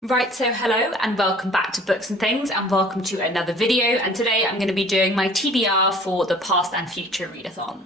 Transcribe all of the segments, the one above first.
Right, so hello and welcome back to Books and Things and welcome to another video, and today I'm going to be doing my TBR for the Past and Future Readathon.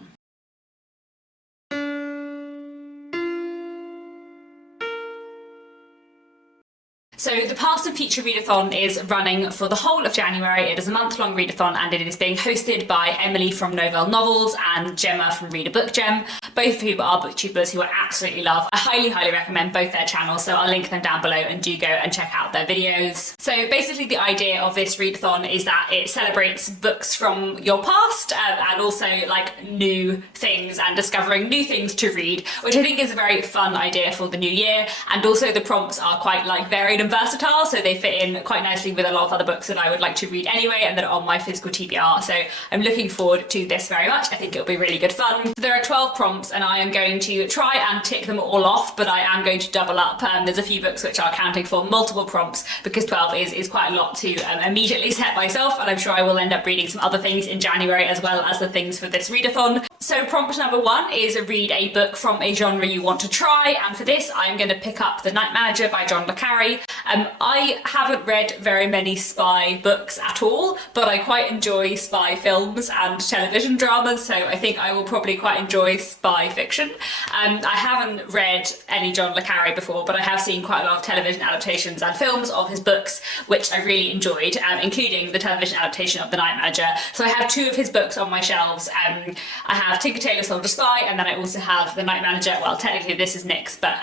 So the Past and Future Readathon is running for the whole of January. It is a month-long readathon and it is being hosted by Emily from Novell Novels and Gemma from Read a Book Gem, both of whom are booktubers who I absolutely love. I highly recommend both their channels, so I'll link them down below and do go and check out their videos. So basically the idea of this readathon is that it celebrates books from your past and also like new things and discovering new things to read, which I think is a very fun idea for the new year. And also the prompts are quite like varied and versatile, so they fit in quite nicely with a lot of other books that I would like to read anyway and that are on my physical TBR, so I'm looking forward to this very much. I think it'll be really good fun. So there are 12 prompts and I am going to try and tick them all off, but I am going to double up. There's a few books which are counting for multiple prompts because 12 is quite a lot to immediately set myself, and I'm sure I will end up reading some other things in January as well as the things for this readathon. So prompt number 1 is read a book from a genre you want to try, and for this I'm going to pick up The Night Manager by John le Carre. I haven't read very many spy books at all, but I quite enjoy spy films and television dramas, so I think I will probably quite enjoy spy fiction. I haven't read any John le Carre before, but I have seen quite a lot of television adaptations and films of his books, which I really enjoyed, including the television adaptation of The Night Manager. So I have 2 of his books on my shelves. I have Tinker Tailor Soldier Spy, and then I also have The Night Manager. Well, technically this is Nick's, but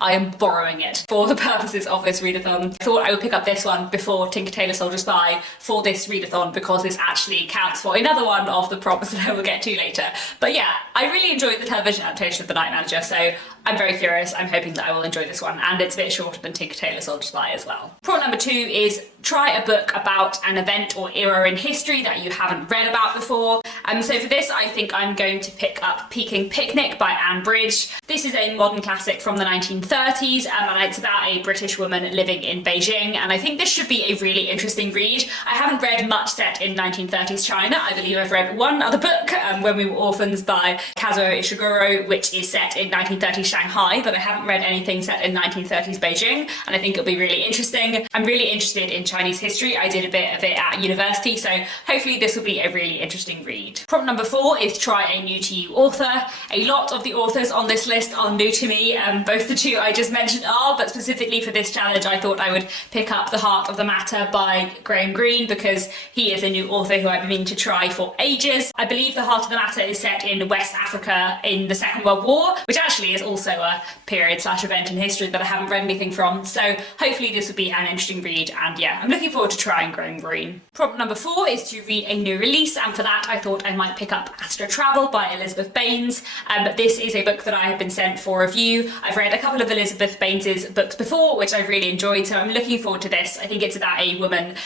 I am borrowing it for the purposes of this readathon. I thought I would pick up this one before Tinker Tailor Soldier Spy for this readathon because this actually counts for another one of the prompts that I will get to later. But yeah, I really enjoyed the television adaptation of The Night Manager, so I'm very curious. I'm hoping that I will enjoy this one, and it's a bit shorter than Tinker Tailor Soldier Spy as well. Prompt number 2 is try a book about an event or era in history that you haven't read about before. So for this I think I'm going to pick up Peking Picnic by Anne Bridge. This is a modern classic from the 1930s and it's about a British woman living in Beijing, and I think this should be a really interesting read. I haven't read much set in 1930s China. I believe I've read one other book, When We Were Orphans by Kazuo Ishiguro, which is set in 1930s Shanghai, but I haven't read anything set in 1930s Beijing, and I think it'll be really interesting. I'm really interested in Chinese history. I did a bit of it at university, so hopefully this will be a really interesting read. Prompt number 4 is try a new to you author. A lot of the authors on this list are new to me. Both the 2 I just mentioned are, but specifically for this challenge I thought I would pick up The Heart of the Matter by Graham Greene because he is a new author who I've been meaning to try for ages. I believe The Heart of the Matter is set in West Africa in the Second World War, which actually is also a period/event in history that I haven't read anything from, so hopefully this will be an interesting read, and yeah, I'm looking forward to trying Graham Greene. Prompt number 4 is to read a new release, and for that I thought I might pick up Astro Travel by Elizabeth Baines. This is a book that I have been sent for review. I've read a couple of Elizabeth Baines's books before, which I really enjoyed, so I'm looking forward to this. I think it's about a woman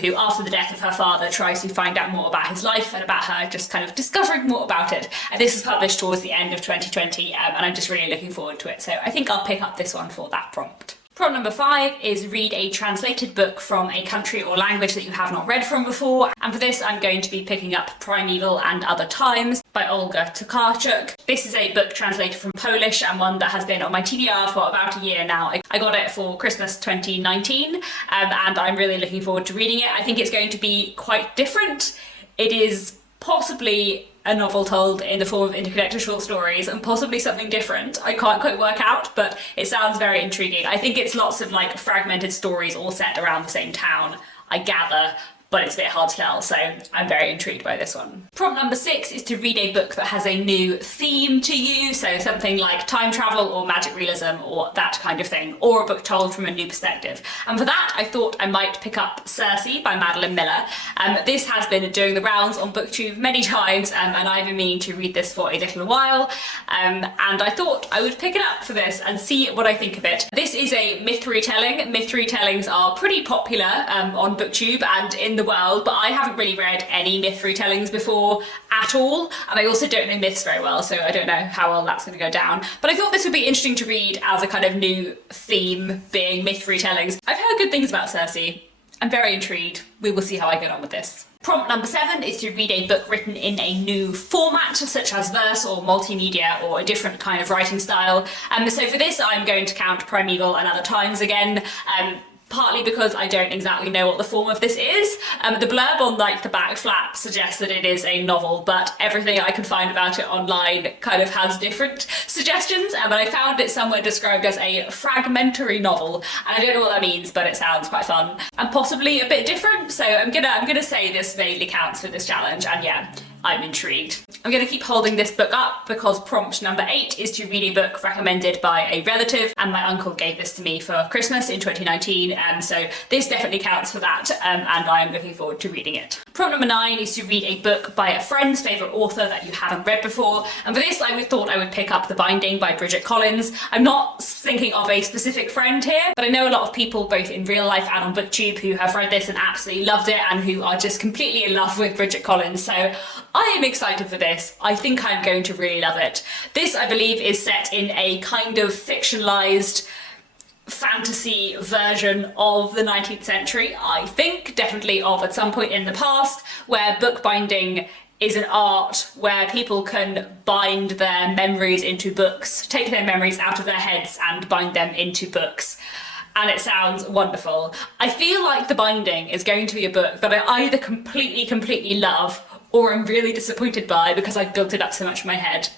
who, after the death of her father, tries to find out more about his life and about her just kind of discovering more about it. And this was published towards the end of 2020, and I'm just really looking forward to it, so I think I'll pick up this one for that prompt. Prompt number 5 is read a translated book from a country or language that you have not read from before, and for this I'm going to be picking up Primeval and Other Times by Olga Tokarczuk. This is a book translated from Polish and one that has been on my TBR for about a year now. I got it for Christmas 2019 and I'm really looking forward to reading it. I think it's going to be quite different. It is possibly a novel told in the form of interconnected short stories and possibly something different. I can't quite work out, but it sounds very intriguing. I think it's lots of like fragmented stories all set around the same town, I gather, but it's a bit hard to tell, so I'm very intrigued by this one. Prompt number 6 is to read a book that has a new theme to you, so something like time travel or magic realism or that kind of thing, or a book told from a new perspective. And for that I thought I might pick up Circe by Madeline Miller. This has been doing the rounds on BookTube many times, and I've been meaning to read this for a little while, and I thought I would pick it up for this and see what I think of it. This is a myth retelling. Myth retellings are pretty popular on BookTube and in the world, but I haven't really read any myth retellings before at all, and I also don't know myths very well, so I don't know how well that's going to go down. But I thought this would be interesting to read as a kind of new theme, being myth retellings. I've heard good things about Circe. I'm very intrigued. We will see how I get on with this. Prompt number 7 is to read a book written in a new format, such as verse or multimedia or a different kind of writing style. So for this I'm going to count Primeval and Other Times again. partly because I don't exactly know what the form of this is. The blurb on like the back flap suggests that it is a novel, but everything I can find about it online kind of has different suggestions, but I found it somewhere described as a fragmentary novel, and I don't know what that means, but it sounds quite fun and possibly a bit different, so I'm gonna say this vaguely counts for this challenge, and yeah, I'm intrigued. I'm going to keep holding this book up because prompt number 8 is to read a book recommended by a relative, and my uncle gave this to me for Christmas in 2019, so this definitely counts for that, and I am looking forward to reading it. Prompt number 9 is to read a book by a friend's favourite author that you haven't read before, and for this I thought I would pick up The Binding by Bridget Collins. I'm not thinking of a specific friend here, but I know a lot of people both in real life and on BookTube who have read this and absolutely loved it and who are just completely in love with Bridget Collins, so I am excited for this. I think I'm going to really love it. This, I believe, is set in a kind of fictionalized fantasy version of the 19th century, I think, definitely of at some point in the past, where bookbinding is an art where people can bind their memories into books, take their memories out of their heads and bind them into books. And it sounds wonderful. I feel like The Binding is going to be a book that I either completely love or I'm really disappointed by because I've built it up so much in my head.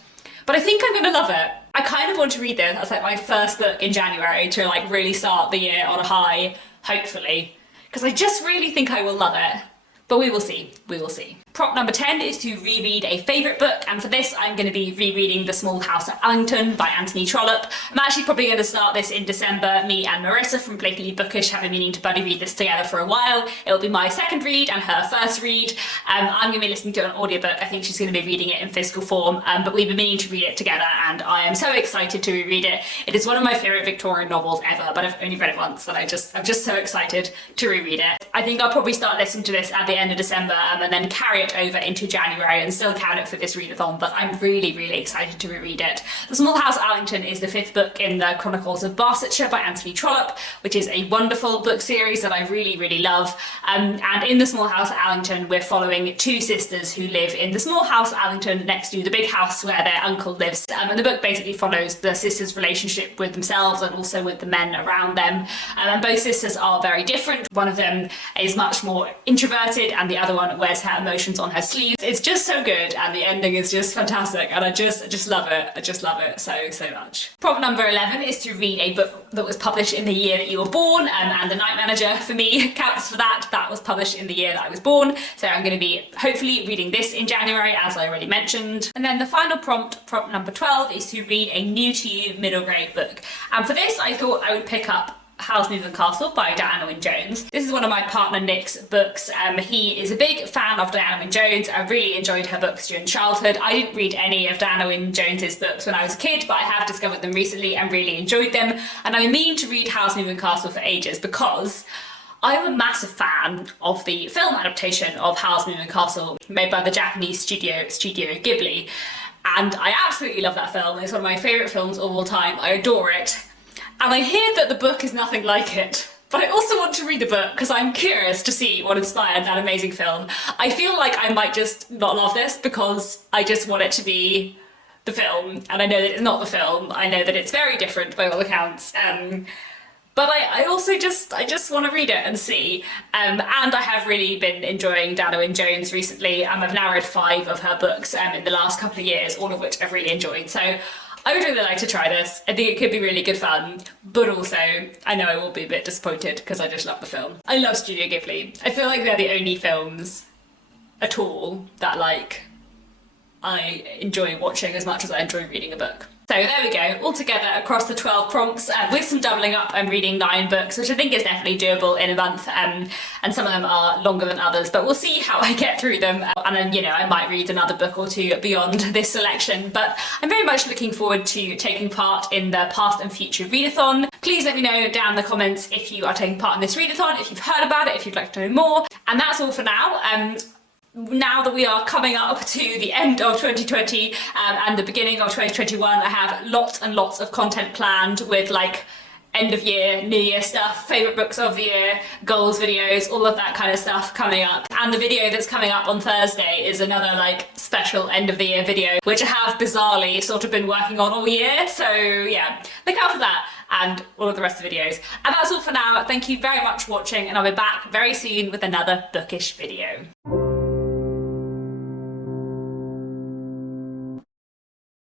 But I think I'm gonna love it. I kind of want to read this as like my first book in January to like really start the year on a high, hopefully, because I just really think I will love it. But we will see, we will see. Prompt number 10 is to reread a favourite book, and for this I'm going to be rereading The Small House at Allington by Anthony Trollope. I'm actually probably going to start this in December. Me and Marissa from Blatantly Bookish have been meaning to buddy read this together for a while. It'll be my second read and her first read. I'm going to be listening to an audiobook. I think she's going to be reading it in physical form, but we've been meaning to read it together and I am so excited to reread it. It is one of my favourite Victorian novels ever, but I've only read it once and I'm just so excited to reread it. I think I'll probably start listening to this at the end of December and then carry it over into January and still count it for this readathon, but I'm really excited to reread it. The Small House at Allington is the 5th book in the Chronicles of Barsetshire by Anthony Trollope, which is a wonderful book series that I really love. And in The Small House at Allington, we're following two sisters who live in the small house at Allington next to the big house where their uncle lives. And the book basically follows the sisters' relationship with themselves and also with the men around them. And both sisters are very different. One of them is much more introverted and the other one wears her emotions on her sleeve. It's just so good and the ending is just fantastic and I just love it. I just love it so much. Prompt number 11 is to read a book that was published in the year that you were born, and The Night Manager for me counts for that. That was published in the year that I was born, so I'm going to be hopefully reading this in January, as I already mentioned. And then the final prompt number 12, is to read a new to you middle grade book. And for this I thought I would pick up Howl's Moving Castle by Diana Wynne Jones. This is one of my partner Nick's books. He is a big fan of Diana Wynne Jones. I really enjoyed her books during childhood. I didn't read any of Diana Wynne Jones's books when I was a kid, but I have discovered them recently and really enjoyed them. And I mean to read Howl's Moving Castle for ages because I'm a massive fan of the film adaptation of Howl's Moving Castle made by the Japanese studio Ghibli. And I absolutely love that film. It's one of my favourite films of all time. I adore it. And I hear that the book is nothing like it, but I also want to read the book because I'm curious to see what inspired that amazing film. I feel like I might just not love this because I just want it to be the film, and I know that it's not the film. I know that it's very different by all accounts. But I also just want to read it and see. And I have really been enjoying Diana Wynne Jones recently. I've now read 5 of her books in the last couple of years, all of which I've really enjoyed. So I would really like to try this. I think it could be really good fun, but also I know I will be a bit disappointed because I just love the film. I love Studio Ghibli. I feel like they're the only films at all that like I enjoy watching as much as I enjoy reading a book. So there we go, all together across the 12 prompts, with some doubling up. I'm reading 9 books, which I think is definitely doable in a month, and some of them are longer than others, but we'll see how I get through them, and then, you know, I might read another book or two beyond this selection, but I'm very much looking forward to taking part in the Past and Future Readathon. Please let me know down in the comments if you are taking part in this readathon, if you've heard about it, if you'd like to know more, and that's all for now. Now that we are coming up to the end of 2020 and the beginning of 2021, I have lots and lots of content planned with like end of year, new year stuff, favourite books of the year, goals videos, all of that kind of stuff coming up. And the video that's coming up on Thursday is another like special end of the year video, which I have bizarrely sort of been working on all year. So yeah, look out for that. and all of the rest of the videos. And that's all for now. Thank you very much for watching, and I'll be back very soon with another bookish video.